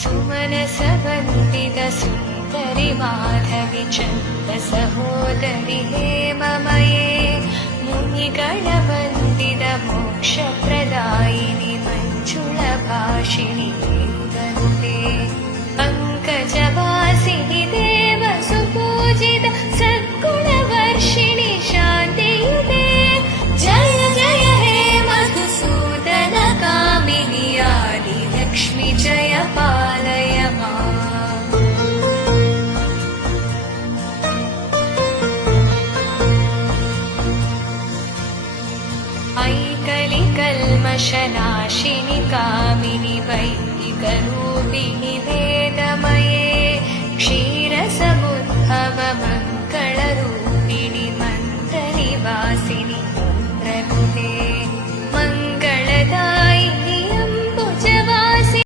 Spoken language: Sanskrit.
सुमनसवन्दितसुन्दरि माधवि चन्दसहोदरि हेममये मुनिगणवन्दितमोक्षप्रदायिनि मञ्जुळभाषिणि वन्दे पङ्कजवासिनि देवसुपूजित सद्गुणवर्षिणि शान्तियुते जय जय हे मधुसूदन कामिनि आदिलक्ष्मि जय पालय माम् ऐकलिकल्मषनाशिनि कामिनि वैदिकरूपिणि वेदमये